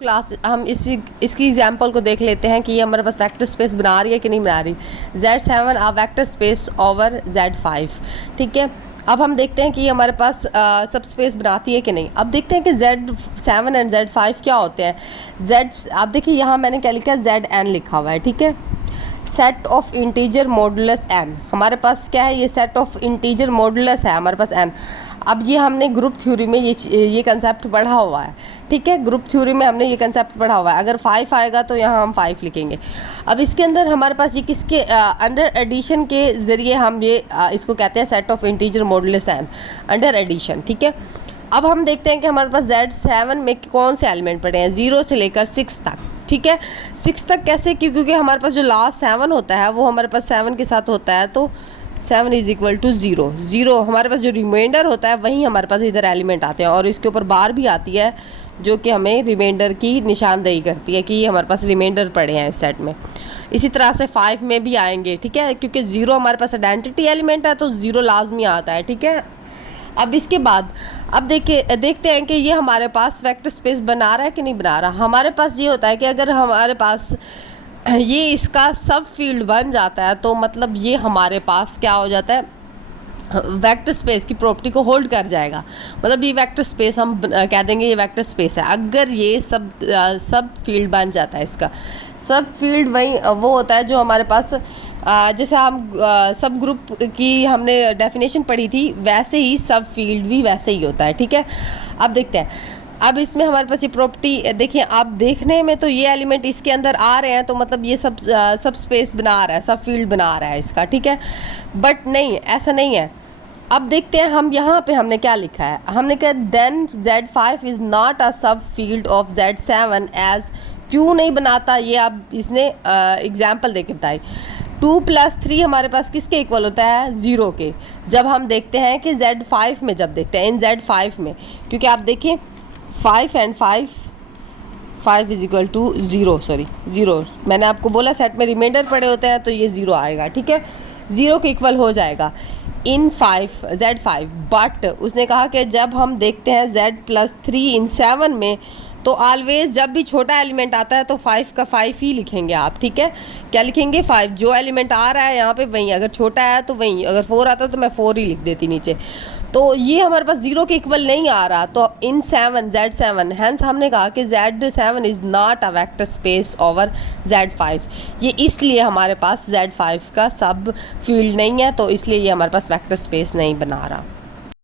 Class हम इसकी example को देख लेते हैं कि ये हमारे पास वेक्टर स्पेस बना रही है कि नहीं बना रही। Z7 आ वेक्टर स्पेस ओवर Z5, ठीक है। अब हम देखते हैं कि ये हमारे पास सब स्पेस बनाती है कि नहीं। अब देखते हैं कि Z7 एंड Z5 क्या होते हैं। आप देखिए यहाँ मैंने क्या लिखा है, Zn लिखा हुआ है, ठीक है। Set of integer modulus n, हमारे पास क्या है, ये सेट ऑफ इंटीजर मॉडुलस है हमारे पास n। अब ये हमने ग्रुप थ्योरी में ये कंसेप्ट पढ़ा हुआ है, ठीक है। ग्रुप थ्योरी में हमने ये कंसेप्ट पढ़ा हुआ है। अगर 5 आएगा तो यहाँ हम 5 लिखेंगे। अब इसके अंदर हमारे पास ये किसके अंडर एडिशन के ज़रिए हम ये इसको कहते हैं set of integer modulus n, under addition, ठीक है। अब हम देखते हैं कि हमारे पास Z7 में कौन से एलिमेंट पड़े हैं, 0 से लेकर 6 तक, ठीक है। 6 तक कैसे, क्योंकि हमारे पास जो लास्ट 7 होता है वो हमारे पास 7 के साथ होता है, तो 7 इज इक्वल टू 0। 0 हमारे पास जो रिमाइंडर होता है वहीं हमारे पास इधर एलिमेंट आते हैं, और इसके ऊपर बार भी आती है जो कि हमें रिमाइंडर की निशानदेही करती है कि ये हमारे पास रिमाइंडर पड़े हैं इस सेट में। इसी तरह से 5 में भी आएंगे, ठीक है, क्योंकि 0 हमारे पास आइडेंटिटी एलिमेंट है तो 0 लाजमी आता है, ठीक है। अब इसके बाद अब देखते हैं कि ये हमारे पास वेक्टर स्पेस बना रहा है कि नहीं बना रहा। हमारे पास ये होता है कि अगर हमारे पास ये इसका सब फील्ड बन जाता है तो मतलब ये हमारे पास क्या हो जाता है, वेक्टर स्पेस की प्रॉपर्टी को होल्ड कर जाएगा। मतलब ये वेक्टर स्पेस हम कह देंगे ये वेक्टर स्पेस है अगर ये सब फील्ड बन जाता है। इसका सब फील्ड वही वो होता है जो हमारे पास जैसे हम सब ग्रुप की हमने डेफिनेशन पढ़ी थी, वैसे ही सब फील्ड भी वैसे ही होता है, ठीक है। अब देखते हैं, अब इसमें हमारे पास ये प्रॉपर्टी देखिए, आप देखने में तो ये एलिमेंट इसके अंदर आ रहे हैं तो मतलब ये सब स्पेस बना रहा है, सब फील्ड बना रहा है इसका, ठीक है। बट नहीं, ऐसा नहीं है। अब देखते हैं हम यहाँ पे हमने क्या लिखा है, हमने कहा then Z5 is not a सब फील्ड ऑफ Z7 एज, क्यों नहीं बनाता ये आप इसने एग्जाम्पल दे के बताई। 2 + 3 हमारे पास किसके इक्वल होता है, 0 के। जब हम देखते हैं कि Z5 में, जब देखते हैं इन Z5 में, क्योंकि आप देखिए 5 and 5 is equal to 0, sorry 0, मैंने आपको बोला सेट में रिमाइंडर पड़े होते हैं तो ये 0 आएगा, ठीक है, 0 के इक्वल हो जाएगा इन Z5। बट उसने कहा कि जब हम देखते हैं Z+3 इन 7 में, तो ऑलवेज जब भी छोटा एलिमेंट आता है तो 5 का 5 ही लिखेंगे आप, ठीक है। क्या लिखेंगे, 5, जो एलिमेंट आ रहा है यहाँ पे वहीं, अगर छोटा है तो वहीं, अगर 4 आता तो मैं 4 ही लिख देती नीचे। तो ये हमारे पास 0 के इक्वल नहीं आ रहा, तो इन Z7 हैंस हमने कहा कि Z7 is not a vector space over Z5। ये इसलिए हमारे पास Z5 का सब फील्ड नहीं है, तो इसलिए ये हमारे पास वेक्टर स्पेस नहीं बना रहा।